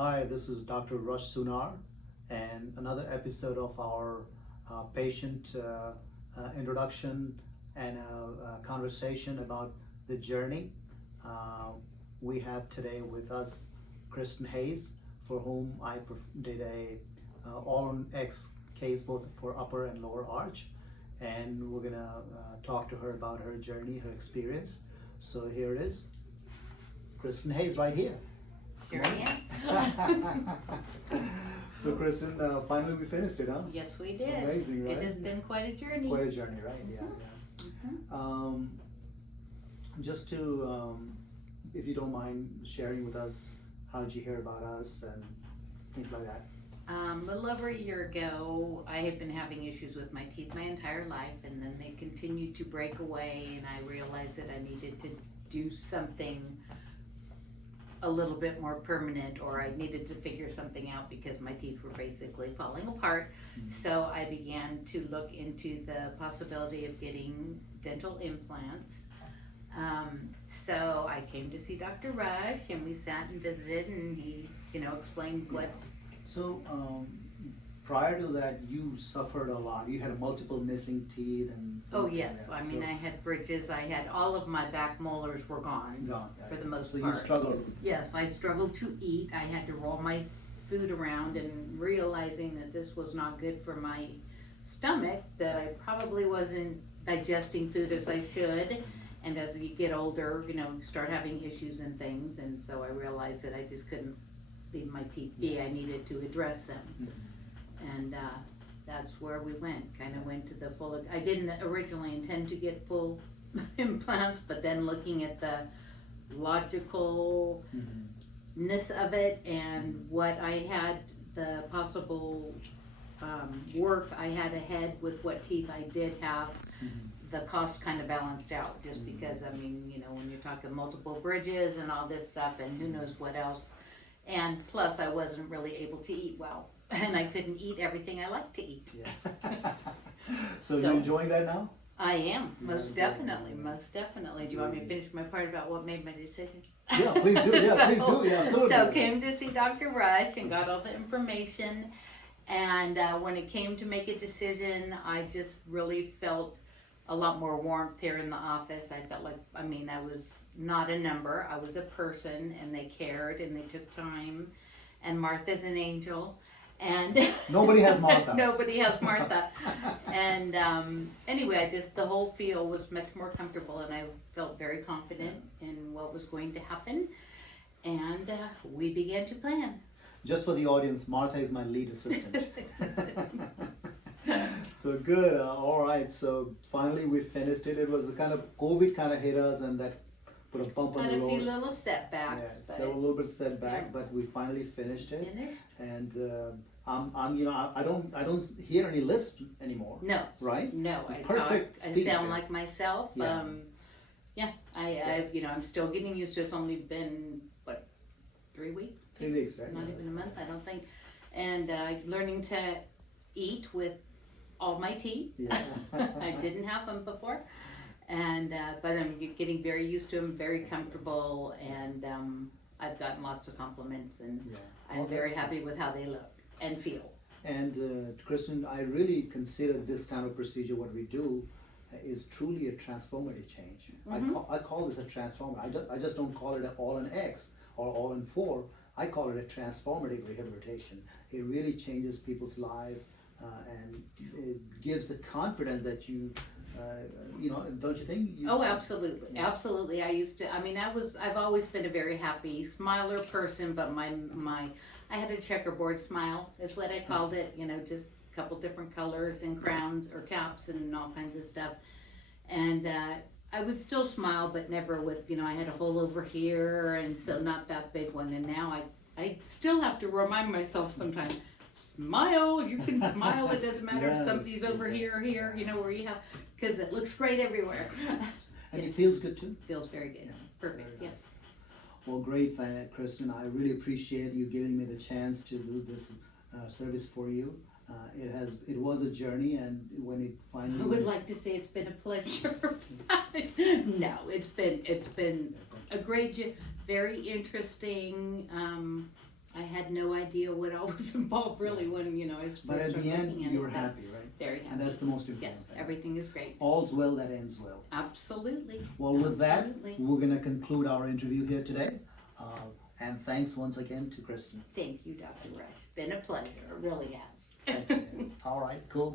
Hi, this is Dr. Rush Sunar, and another episode of our patient introduction and conversation about the journey. Uh, we have today with us Kristin Hayez, for whom I did a all-on-X case both for upper and lower arch, and we're gonna talk to her about her journey, her experience. So here it is, Kristin Hayez, right here. Here I am. So Kristin, finally we finished it, huh? Yes, we did. Amazing, right? It has been quite a journey. Quite a journey, right? Yeah. Mhm. Just to, if you don't mind sharing with us, how did you hear about us and things like that? A little over a year ago, I had been having issues with my teeth my entire life, and then they continued to break away, and I realized that I needed to do something a little bit more permanent, or I needed to figure something out because my teeth were basically falling apart. Mm-hmm. So I began to look into the possibility of getting dental implants. So I came to see Dr. Rush, and we sat and visited, and he, explained what. So, prior to that, you suffered a lot. You had multiple missing teeth and. Oh yes, I mean, I had bridges. I had all of my back molars were gone. Gone. For the most so part. So you struggled. Yes, I struggled to eat. I had to roll my food around, and realizing that this was not good for my stomach, that I probably wasn't digesting food as I should. And as you get older, you start having issues and things. And so I realized that I just couldn't leave my teeth be. I needed to address them. Mm-hmm. And that's where we went. Kind of went to the full. I didn't originally intend to get full implants, but then looking at the logicalness of it and what I had, the possible work I had ahead with what teeth I did have, the cost kind of balanced out, just because, I mean, when you're talking multiple bridges and all this stuff and who knows what else. And plus I wasn't really able to eat well, and I couldn't eat everything I like to eat. Yeah. So you're enjoying that now? I am, most definitely, most definitely. Do you want me to finish my part about what made my decision? Yeah, please do, please do, yeah, absolutely. So came to see Dr. Rush and got all the information, and when it came to make a decision, I just really felt a lot more warmth here in the office. I felt like, I was not a number, I was a person, and they cared and they took time, and Martha's an angel. And nobody has Martha. Nobody has Martha. And anyway, the whole feel was much more comfortable, and I felt very confident in what was going to happen. And we began to plan. Just for the audience, Martha is my lead assistant. So good. All right. So finally we finished it. It was a kind of COVID kind of hit us, and that put a bump on the road. Had a few little setbacks. Yes, but there were a little bit setback, yeah. but we finally finished it. Finished. And I don't hear any lisp anymore. No. Right? No, I Perfect talk. I speech. sound like myself. Yeah. I'm still getting used to it. It's only been 3 weeks? 3 weeks, right? Not even a month, I don't think. And learning to eat with all my teeth. Yeah. I didn't have them before. And but I'm getting very used to them, very comfortable, and I've gotten lots of compliments, and Yeah. I'm very happy with how they look and feel. And Kristin, I really consider this kind of procedure, what we do, is truly a transformative change. I call this a transformative. I just don't call it an all-in-X or all-in-4. I call it a transformative rehabilitation. It really changes people's life, and it gives the confidence that don't you think? Oh, absolutely, absolutely. I've always been a very happy smiler person, but I had a checkerboard smile, is what I called it. Just a couple different colors and crowns or caps and all kinds of stuff. And I would still smile, but never with, I had a hole over here, and so not that big one. And now I still have to remind myself sometimes, smile, you can smile, it doesn't matter if somebody's over here, where you have, because it looks great everywhere. And it feels good too? Feels very good. Yeah. Perfect, Very yes. Well, great, Kristin. I really appreciate you giving me the chance to do this service for you. It was a journey, and when it finally. I would like to say it's been a pleasure. No, it's been a great, very interesting. I had no idea what all was involved really when, you know, I was But first at the started end, looking at you were it, but happy, right? very happy. And that's the most important Yes, thing. everything is great. All's well that ends well. Absolutely. Well, with that, Absolutely. we're gonna conclude our interview here today. And thanks once again to Kristin. Thank you, Dr. Rush. Been a pleasure, it really has. Thank you. All right, cool.